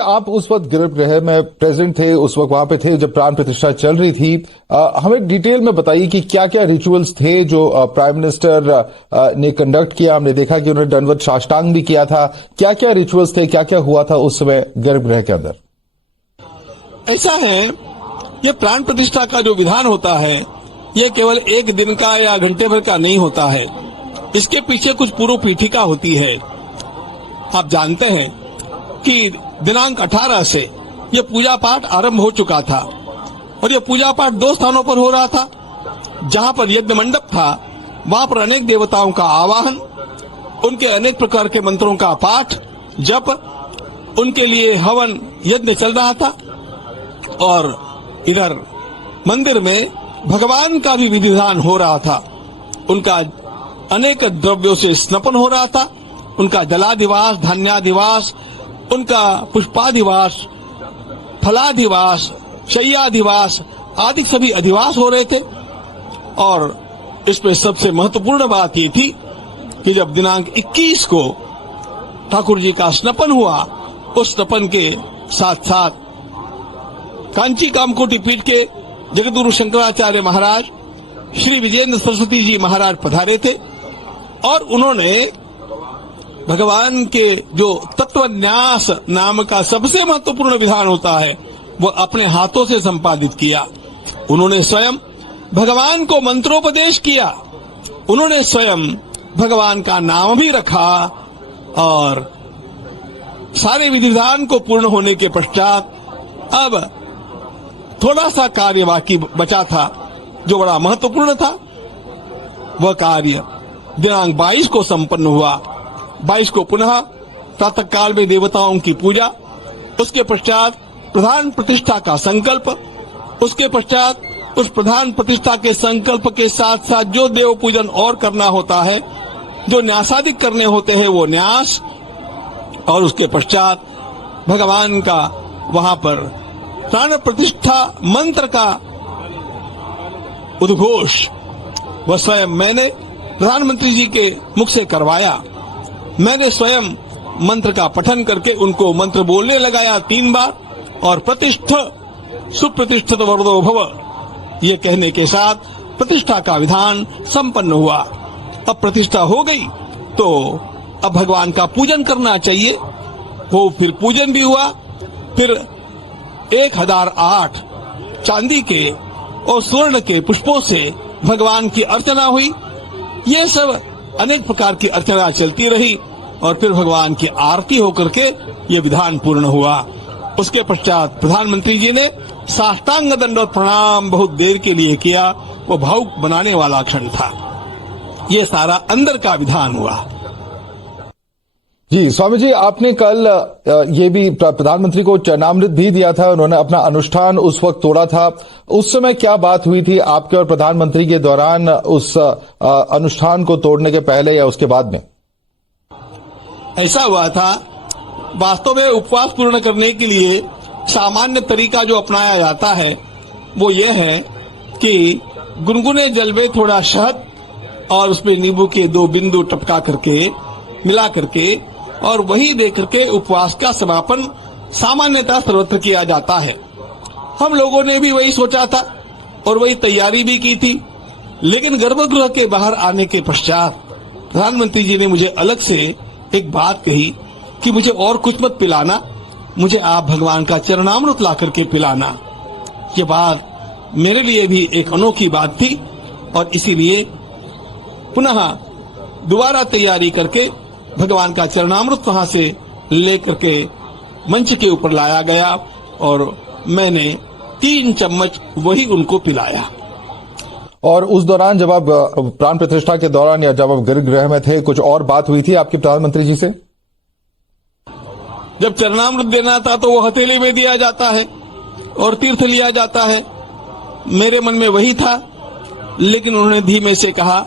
आप उस वक्त गर्भगृह में प्रेजेंट थे, उस वक्त वहां पे थे जब प्राण प्रतिष्ठा चल रही थी। हमें डिटेल में बताइए कि क्या क्या रिचुअल्स थे जो प्राइम मिनिस्टर ने कंडक्ट किया। हमने देखा कि उन्होंने दंडवत साष्टांग भी किया था। क्या क्या रिचुअल्स थे, क्या क्या हुआ था उस समय गर्भगृह के अंदर? ऐसा है, ये प्राण प्रतिष्ठा का जो विधान होता है ये केवल एक दिन का या घंटे भर का नहीं होता है। इसके पीछे कुछ पूर्व पीठिका होती है। आप जानते हैं कि दिनांक 18 से यह पूजा पाठ आरंभ हो चुका था और यह पूजा पाठ 2 स्थानों पर हो रहा था। जहां पर यज्ञ मंडप था वहां पर अनेक देवताओं का आवाहन, उनके अनेक प्रकार के मंत्रों का पाठ जप, उनके लिए हवन यज्ञ चल रहा था। और इधर मंदिर में भगवान का भी विधिविधान हो रहा था। उनका अनेक द्रव्यों से स्नपन हो रहा था। उनका जलाधिवास, धान्याधिवास, उनका पुष्पाधिवास, फलाधिवास, शय्याधिवास आदि सभी अधिवास हो रहे थे। और इसमें सबसे महत्वपूर्ण बात ये थी कि जब दिनांक 21 को ठाकुर जी का स्नपन हुआ, उस स्नपन के साथ साथ कांची कामकोटि पीठ के जगद्गुरु शंकराचार्य महाराज, श्री विजेंद्र सरस्वती जी महाराज पधारे थे और उन्होंने भगवान के जो तत्वन्यास नाम का सबसे महत्वपूर्ण विधान होता है वो अपने हाथों से संपादित किया। उन्होंने स्वयं भगवान को मंत्रोपदेश किया, उन्होंने स्वयं भगवान का नाम भी रखा और सारे विधिविधान को पूर्ण होने के पश्चात अब थोड़ा सा कार्य बाकी बचा था जो बड़ा महत्वपूर्ण था। वह कार्य दिनांक 22 को संपन्न हुआ। 22 को पुनः प्रातः काल में देवताओं की पूजा, उसके पश्चात प्रधान प्रतिष्ठा का संकल्प, उसके पश्चात उस प्रधान प्रतिष्ठा के संकल्प के साथ साथ जो देव पूजन और करना होता है, जो न्यासादिक करने होते हैं वो न्यास, और उसके पश्चात भगवान का वहां पर प्राण प्रतिष्ठा मंत्र का उद्घोष वह स्वयं मैंने प्रधानमंत्री जी के मुख से करवाया। मैंने स्वयं मंत्र का पठन करके उनको मंत्र बोलने लगाया 3 बार और प्रतिष्ठ सुप्रतिष्ठित वरदो भव ये कहने के साथ प्रतिष्ठा का विधान संपन्न हुआ। अब प्रतिष्ठा हो गई तो अब भगवान का पूजन करना चाहिए। वो फिर पूजन भी हुआ। फिर 1008 चांदी के और स्वर्ण के पुष्पों से भगवान की अर्चना हुई। ये सब अनेक प्रकार की अर्चना चलती रही और फिर भगवान की आरती होकर के ये विधान पूर्ण हुआ। उसके पश्चात प्रधानमंत्री जी ने साष्टांग दंडवत प्रणाम बहुत देर के लिए किया। वो भावुक बनाने वाला क्षण था। ये सारा अंदर का विधान हुआ। जी स्वामी जी, आपने कल ये भी प्रधानमंत्री को चरणामृत भी दिया था। उन्होंने अपना अनुष्ठान उस वक्त तोड़ा था। उस समय क्या बात हुई थी आपके और प्रधानमंत्री के दौरान, उस अनुष्ठान को तोड़ने के पहले या उसके बाद में? ऐसा हुआ था, वास्तव में उपवास पूर्ण करने के लिए सामान्य तरीका जो अपनाया जाता है वो ये है कि गुनगुने जल में थोड़ा शहद और उसमें नींबू के 2 बिंदु टपका करके मिला करके और वही दे करके उपवास का समापन सामान्यतः सर्वत्र किया जाता है। हम लोगों ने भी वही सोचा था और वही तैयारी भी की थी। लेकिन गर्भगृह के बाहर आने के पश्चात प्रधानमंत्री जी ने मुझे अलग से एक बात कही कि मुझे और कुछ मत पिलाना, मुझे आप भगवान का चरणामृत ला करके पिलाना। ये बात मेरे लिए भी एक अनोखी बात थी और इसीलिए पुनः दोबारा तैयारी करके भगवान का चरणामृत वहां से लेकर के मंच के ऊपर लाया गया और मैंने 3 चम्मच वही उनको पिलाया। और उस दौरान जब आप प्राण प्रतिष्ठा के दौरान या जब आप गर्भगृह में थे, कुछ और बात हुई थी आपके प्रधानमंत्री जी से? जब चरणामृत देना था तो वो हथेली में दिया जाता है और तीर्थ लिया जाता है। मेरे मन में वही था, लेकिन उन्होंने धीमे से कहा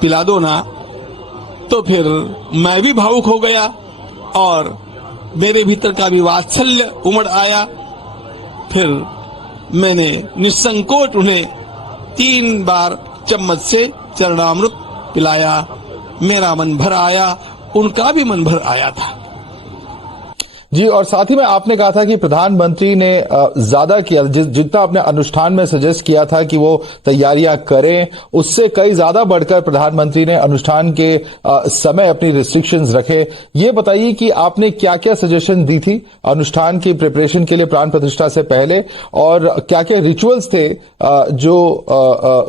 पिला दो ना। तो फिर मैं भी भावुक हो गया और मेरे भीतर का भी वात्सल्य उमड़ आया। फिर मैंने निसंकोच उन्हें 3 बार चम्मच से चरणामृत पिलाया। मेरा मन भर आया, उनका भी मन भर आया था। जी, और साथ ही में आपने कहा था कि प्रधानमंत्री ने ज्यादा किया, जितना आपने अनुष्ठान में सजेस्ट किया था कि वो तैयारियां करें, उससे कई ज्यादा बढ़कर प्रधानमंत्री ने अनुष्ठान के समय अपनी रिस्ट्रिक्शंस रखे। ये बताइए कि आपने क्या क्या सजेशन दी थी अनुष्ठान की प्रिपरेशन के लिए प्राण प्रतिष्ठा से पहले, और क्या क्या रिचुअल्स थे जो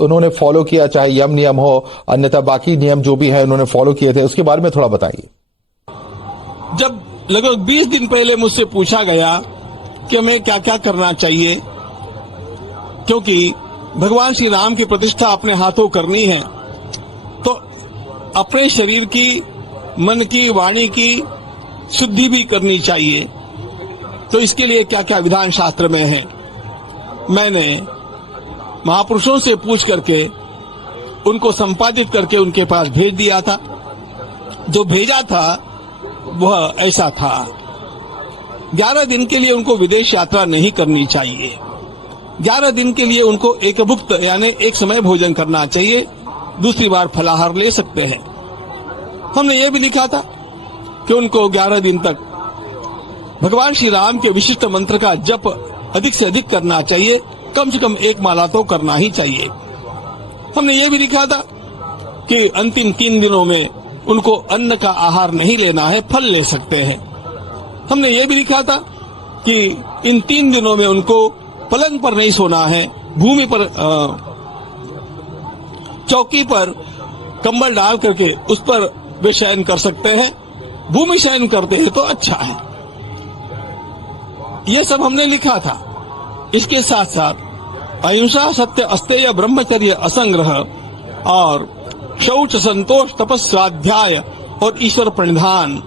उन्होंने फॉलो किया, चाहे यम नियम हो, अन्यथा बाकी नियम जो भी है उन्होंने फॉलो किए थे, उसके बारे में थोड़ा बताइए। जब लगभग 20 दिन पहले मुझसे पूछा गया कि हमें क्या क्या करना चाहिए, क्योंकि भगवान श्री राम की प्रतिष्ठा अपने हाथों करनी है, तो अपने शरीर की, मन की, वाणी की शुद्धि भी करनी चाहिए। तो इसके लिए क्या क्या विधान शास्त्र में है, मैंने महापुरुषों से पूछ करके उनको संपादित करके उनके पास भेज दिया था। जो भेजा था वह ऐसा था, 11 दिन के लिए उनको विदेश यात्रा नहीं करनी चाहिए। 11 दिन के लिए उनको एकभुक्त यानी एक समय भोजन करना चाहिए, दूसरी बार फलाहार ले सकते हैं। हमने ये भी लिखा था कि उनको 11 दिन तक भगवान श्री राम के विशिष्ट मंत्र का जप अधिक से अधिक करना चाहिए, कम से कम 1 माला तो करना ही चाहिए। हमने ये भी लिखा था कि अंतिम 3 दिनों में उनको अन्न का आहार नहीं लेना है, फल ले सकते हैं। हमने ये भी लिखा था कि इन 3 दिनों में उनको पलंग पर नहीं सोना है, भूमि पर चौकी पर कंबल डाल करके उस पर वे शयन कर सकते हैं। भूमि शयन करते हैं तो अच्छा है। यह सब हमने लिखा था। इसके साथ साथ अहिंसा, सत्य, अस्तेय, ब्रह्मचर्य, असंग्रह और शौच, संतोष, तपस, स्वाध्याय और ईश्वर प्रणिधान,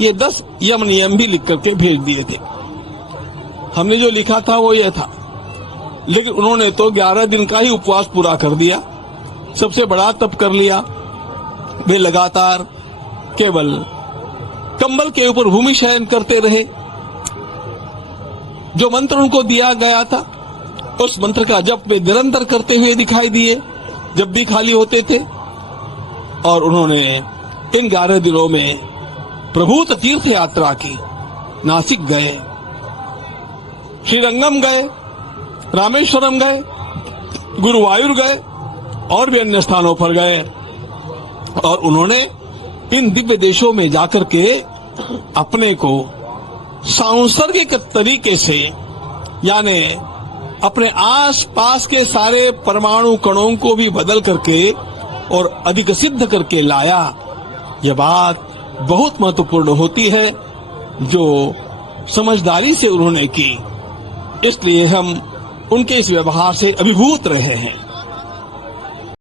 ये 10 यम नियम भी लिख करके भेज दिए थे। हमने जो लिखा था वो ये था, लेकिन उन्होंने तो 11 दिन का ही उपवास पूरा कर दिया, सबसे बड़ा तप कर लिया। वे लगातार केवल कंबल के ऊपर भूमि शयन करते रहे। जो मंत्र उनको दिया गया था उस मंत्र का जप वे निरंतर करते हुए दिखाई दिए जब भी खाली होते थे। और उन्होंने इन 11 दिनों में प्रभूत तीर्थ यात्रा की। नासिक गए, श्रीरंगम गए, रामेश्वरम गए, गुरुवायूर गए और भी अन्य स्थानों पर गए। और उन्होंने इन दिव्य देशों में जाकर के अपने को सांसर्गिक तरीके से, यानी अपने आस पास के सारे परमाणु कणों को भी बदल करके और अधिक सिद्ध करके लाया। यह बात बहुत महत्वपूर्ण होती है जो समझदारी से उन्होंने की, इसलिए हम उनके इस व्यवहार से अभिभूत रहे हैं।